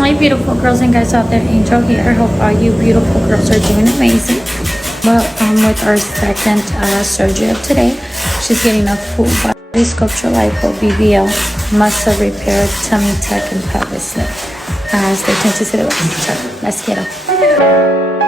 my beautiful girls and guys out there, Angel here. I hope all you beautiful girls are doing amazing. Well, with our second surgery of today, she's getting a full body sculpture lipo, BBL, muscle repair, tummy tuck, and pelvis lift. Stay tuned to see the rest. Let's get up.